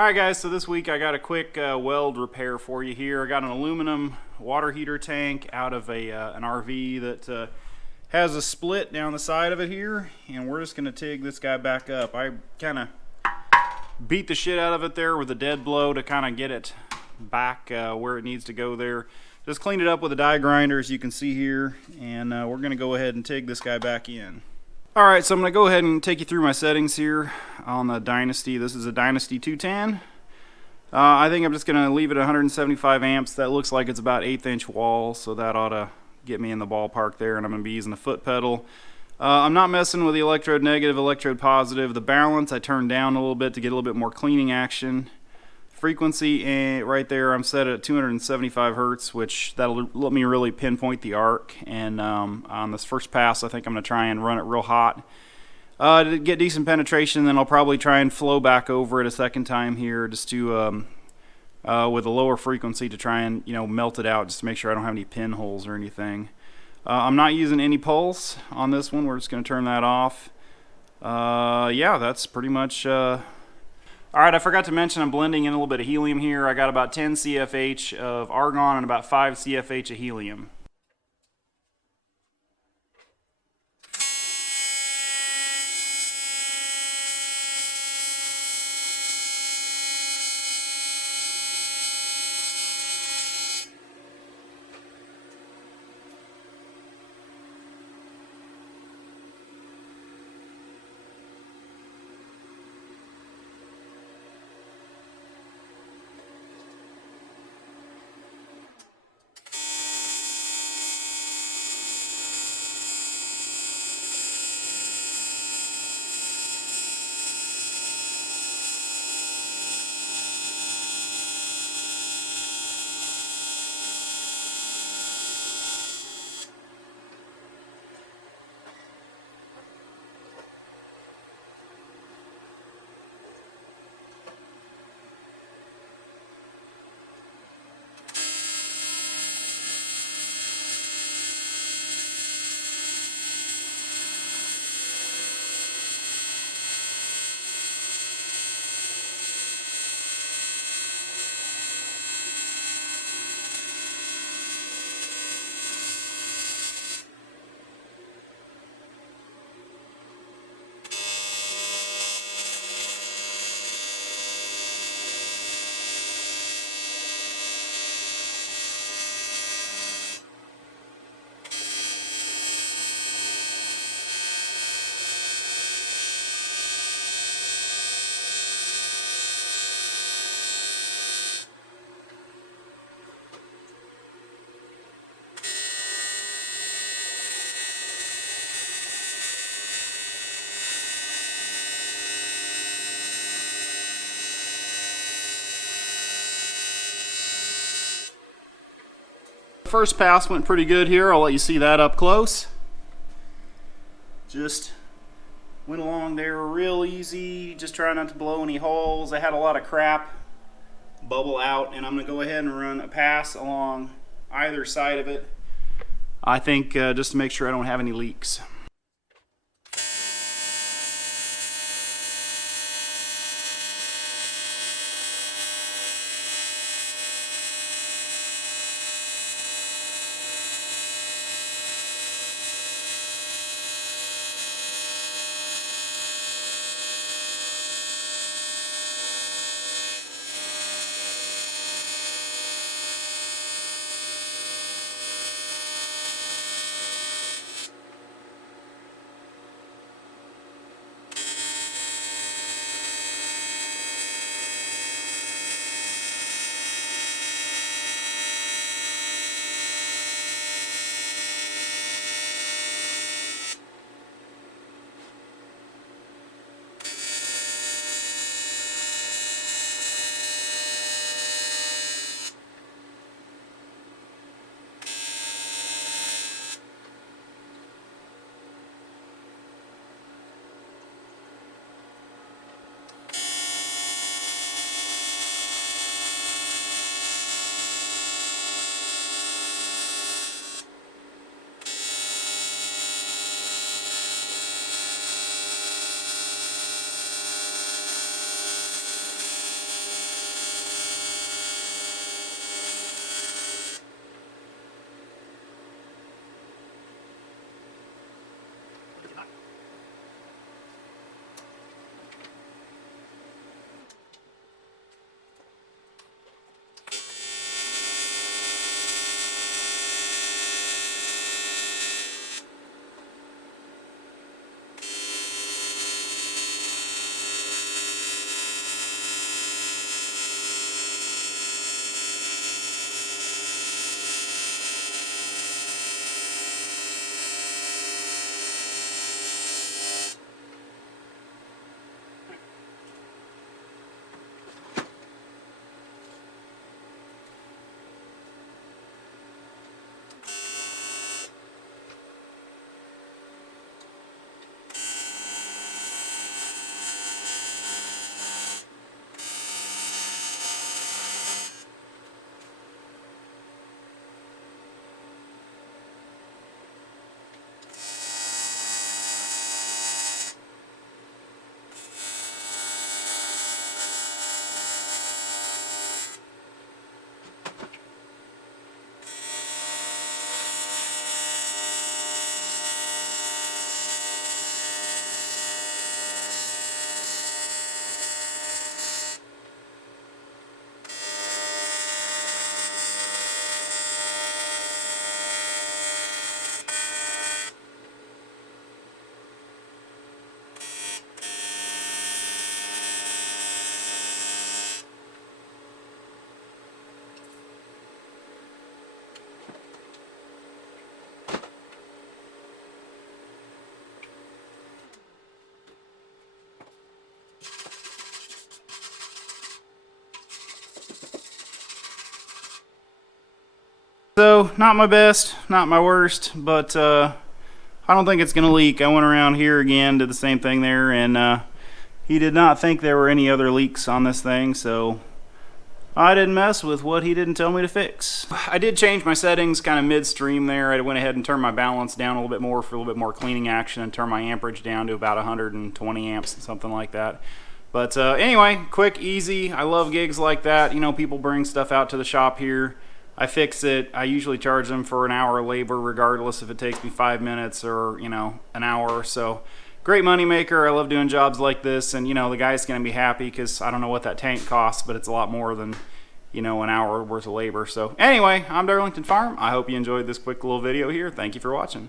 Alright guys, so this week I got a quick weld repair for you here. I got an aluminum water heater tank out of an RV that has a split down the side of it here, and we're just going to TIG this guy back up. I kind of beat the shit out of it there with a dead blow to kind of get it back where it needs to go there. Just cleaned it up with a die grinder, as you can see here, and we're going to go ahead and TIG this guy back in. Alright, so I'm going to go ahead and take you through my settings here on the Dytnasty. This is a Dytnasty 210. I think I'm just going to leave it at 175 amps. That looks like it's about 1/8 inch wall, so that ought to get me in the ballpark there, and I'm going to be using the foot pedal. I'm not messing with the electrode negative, electrode positive. The balance I turned down a little bit to get a little bit more cleaning action. Frequency right there, I'm set at 275 hertz, which that'll let me really pinpoint the arc. And on this first pass, I think I'm going to try and run it real hot to get decent penetration. Then I'll probably try and flow back over it a second time here, just to with a lower frequency to try and melt it out, just to make sure I don't have any pinholes or anything. I'm not using any pulse on this one. We're just going to turn that off. Yeah, that's pretty much. Alright, I forgot to mention I'm blending in a little bit of helium here. I got about 10 CFH of argon and about 5 CFH of helium. First pass went pretty good here. I'll let you see that up close. Just went along there real easy, just trying not to blow any holes. I had a lot of crap bubble out, and I'm going to go ahead and run a pass along either side of it, I think, just to make sure I don't have any leaks. So, not my best, not my worst, but I don't think it's going to leak. I went around here again, did the same thing there, and he did not think there were any other leaks on this thing, so I didn't mess with what he didn't tell me to fix. I did change my settings kind of midstream there. I went ahead and turned my balance down a little bit more for a little bit more cleaning action and turned my amperage down to about 120 amps, something like that. But anyway, quick, easy. I love gigs like that. You know, people bring stuff out to the shop here. I fix it. I usually charge them for an hour of labor, regardless if it takes me 5 minutes or, you know, an hour or so. Great money maker. I love doing jobs like this, and you know, the guy's gonna be happy because I don't know what that tank costs, but it's a lot more than, you know, an hour worth of labor. So anyway, I'm Darlington Farm. I hope you enjoyed this quick little video here. Thank you for watching.